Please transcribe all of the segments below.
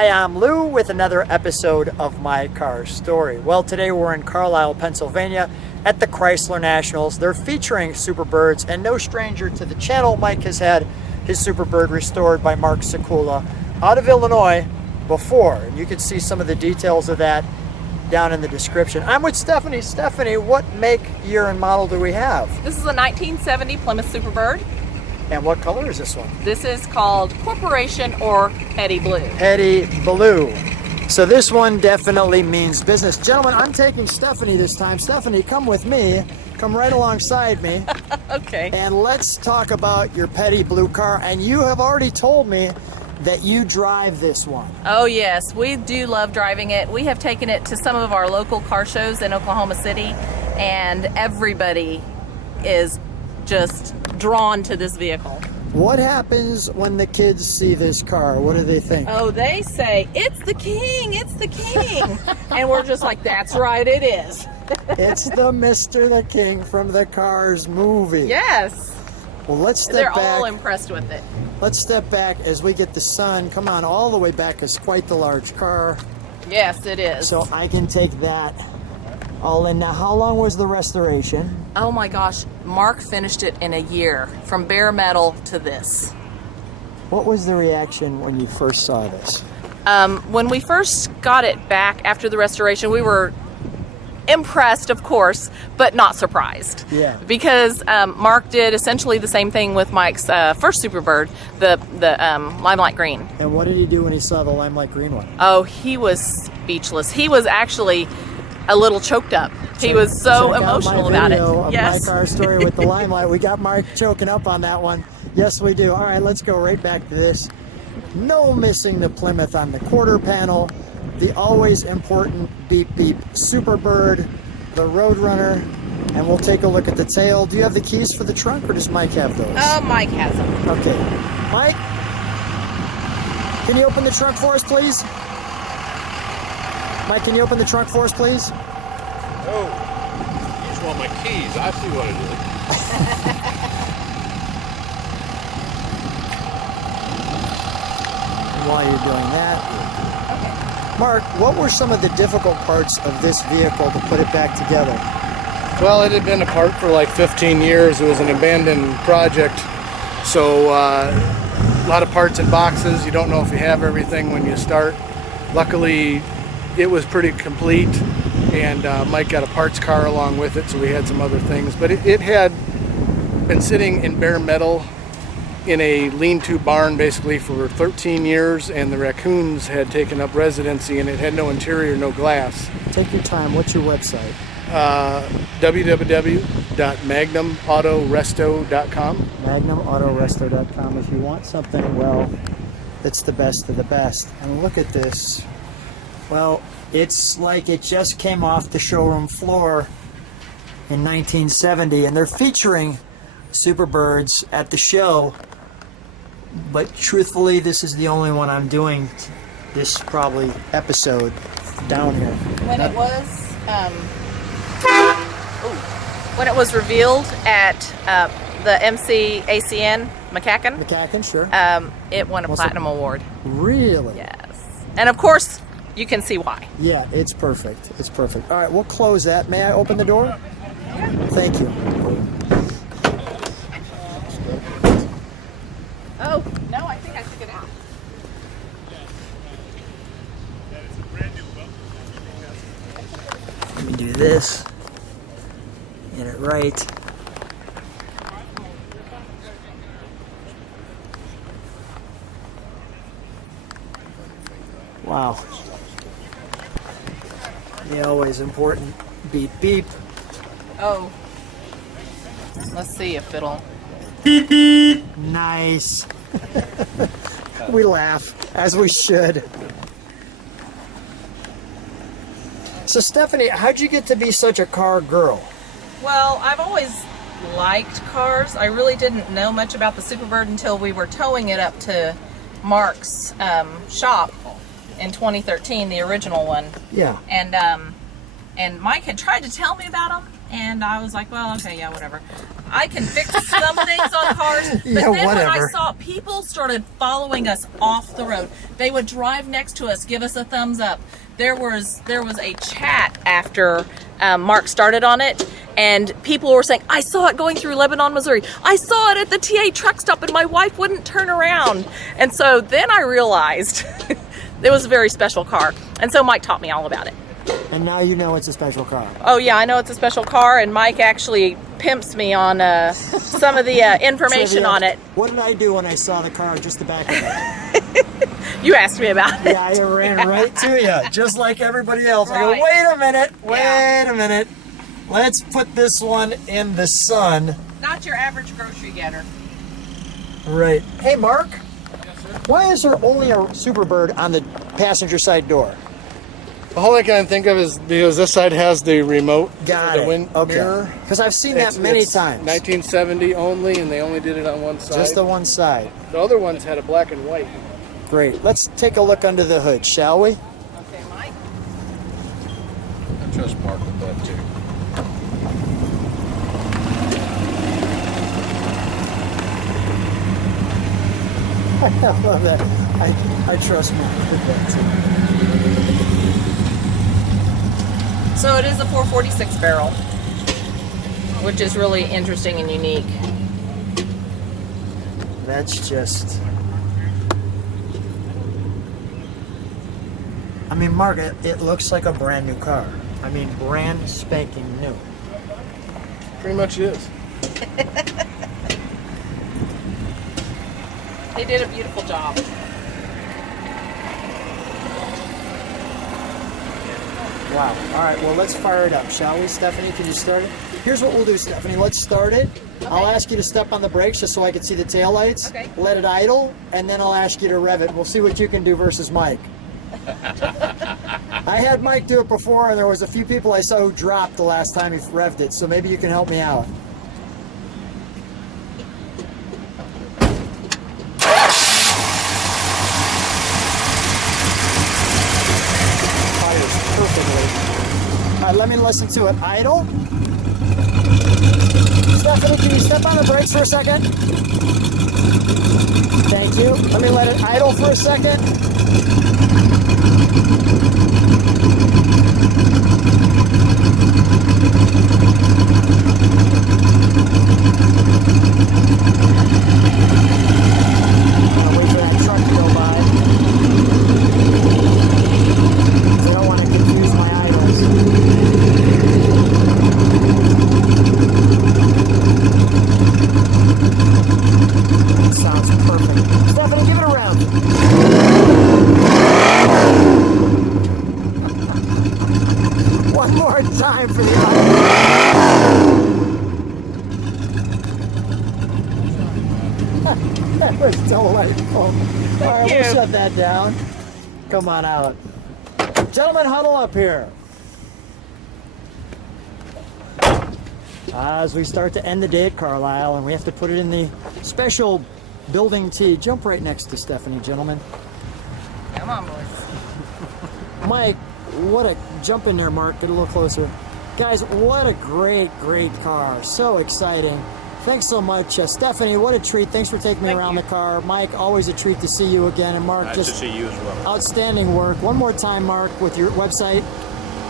Hi, I'm Lou with another episode of My Car Story. Well, today we're in Carlisle, Pennsylvania at the Chrysler Nationals. They're featuring Superbirds, and no stranger to the channel, Mike has had his Superbird restored by Mark Sekula out of Illinois before. And you can see some of the details of that down in the description. I'm with Stephanie. Stephanie, what make, year, and model do we have? This is a 1970 Plymouth Superbird. And what color is this one? This is called Corporation or Petty Blue. Petty Blue. So this one definitely means business. Gentlemen, I'm taking Stephanie this time. Stephanie, come with me. Come right alongside me. Okay. And let's talk about your Petty Blue car. And you have already told me that you drive this one. Oh yes, we do love driving it. We have taken it to some of our local car shows in Oklahoma City, and everybody is just drawn to this vehicle. What happens when the kids see this car? What do they think? Oh, they say, "It's the king, it's the king." And we're just like, that's right, it is. It's the Mr. the King from the Cars movie. Yes. Well, let's step They're back. all impressed with it. Let's step back as we get the sun. Come on, all the way back. It's quite the large car. Yes, it is. So I can take that all in. Now, how long was the restoration? Oh my gosh, Mark finished it in a year, from bare metal to this. What was the reaction when you first saw this? When we first got it back after the restoration, we were impressed, of course, but not surprised. Yeah. Because Mark did essentially the same thing with Mike's first Superbird, the Limelight Green. And what did he do when he saw the Limelight Green one? Oh, he was speechless. He was actually a little choked up. He was so emotional about it. Of Yes. My Car Story with the Limelight. We got Mark choking up on that one. Yes, we do. All right, let's go right back to this. No missing the Plymouth on the quarter panel. The always important beep beep Superbird, the Road Runner, and we'll take a look at the tail. Do you have the keys for the trunk, or does Mike have those? Oh, Mike has them. Okay. Mike, can you open the trunk for us, please? Mike, can you open the trunk for us, please? Oh, you just want my keys. I see what it is. While you're doing that, Mark, what were some of the difficult parts of this vehicle to put it back together? Well, it had been apart for like 15 years. It was an abandoned project. So a lot of parts in boxes. You don't know if you have everything when you start. Luckily, it was pretty complete, and Mike got a parts car along with it, so we had some other things. But it had been sitting in bare metal in a lean-to barn basically for 13 years, and the raccoons had taken up residency, and it had no interior, no glass. Take your time. What's your website? www.magnumautoresto.com. magnumautoresto.com. If you want something, well, it's the best of the best. And look at this. Well, it's like it just came off the showroom floor in 1970, and they're featuring Superbirds at the show, but truthfully, this is the only one I'm doing this probably episode down here. When it was revealed at the MCACN McCacken, Sure. it won a platinum award. Really? Yes, and of course you can see why. Yeah, it's perfect. It's perfect. All right, we'll close that. May I open the door? Thank you. Oh no, I think I took it out. Let me do this. Get it right. Wow. The always important beep beep. Oh, let's see if it'll. Nice. We laugh, as we should. So Stephanie, how'd you get to be such a car girl? Well, I've always liked cars. I really didn't know much about the Superbird until we were towing it up to Mark's shop in 2013, the original one. Yeah. And Mike had tried to tell me about them, and I was like, well, okay, yeah, whatever. I can fix some things on cars, but Yeah, then when I whatever. saw people started following us off the road, they would drive next to us, give us a thumbs up. There was a chat after Mark started on it, and people were saying, I saw it going through Lebanon, Missouri. I saw it at the TA truck stop, and my wife wouldn't turn around. And so then I realized it was a very special car. And so Mike taught me all about it. And now you know it's a special car. Oh yeah, I know it's a special car, and Mike actually pimps me on some of the information Trivia. on it. What did I do when I saw the car just the back of it? You asked me about it. Yeah, I ran right to you, just like everybody else. I go, Right. wait a minute, wait Yeah. a minute. Let's put this one in the sun. Not your average grocery getter. Right. Hey, Mark. Why is there only a Superbird on the passenger side door? All I can think of is because this side has the remote Got for the it. wind mirror. Okay. Because I've seen that many It's times. 1970 only, and they only did it on one side. Just the one side. The other ones had a black and white. Great. Let's take a look under the hood, shall we? Okay, Mike. I trust Mark with that too. I love that. I trust Mark with that too. So it is a 446 barrel, which is really interesting and unique. That's just... I mean, Mark, it looks like a brand new car. I mean, brand spanking new. Pretty much is. They did a beautiful job. Wow. All right, well, let's fire it up, shall we, Stephanie? Can you start it? Here's what we'll do, Stephanie. Let's start it. I'll ask you to step on the brakes just so I can see the taillights. Okay. Let it idle, and then I'll ask you to rev it. We'll see what you can do versus Mike. I had Mike do it before, and there was a few people I saw who dropped the last time he revved it, so maybe you can help me out. Fires perfectly. All right, let me listen to it. Idle. Stephanie, can you step on the brakes for a second? Thank you. Let me let it idle for a second. Gotta wait for that truck to go by. I don't want to confuse my idles. That sounds perfect. Stephanie, give it a round. One more time for the idle. That was delightful. All right, we'll you. shut that down. Come on out. Gentlemen, huddle up here. As we start to end the day at Carlisle, and we have to put it in the special building T. Jump right next to Stephanie, gentlemen. Come on, boys. Mike, what a jump in there, Mark. Get a little closer. Guys, what a great, great car. So exciting. Thanks so much. Stephanie, what a treat. Thanks for taking me Thank around you. the car. Mike, always a treat to see you again. And Mark, Nice just to see you as well. outstanding work. One more time, Mark, with your website,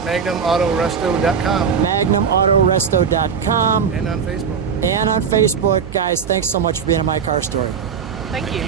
MagnumAutoResto.com magnumautoresto.com, and on Facebook. and on Facebook. Guys, thanks so much for being on My Car Story. Thank you.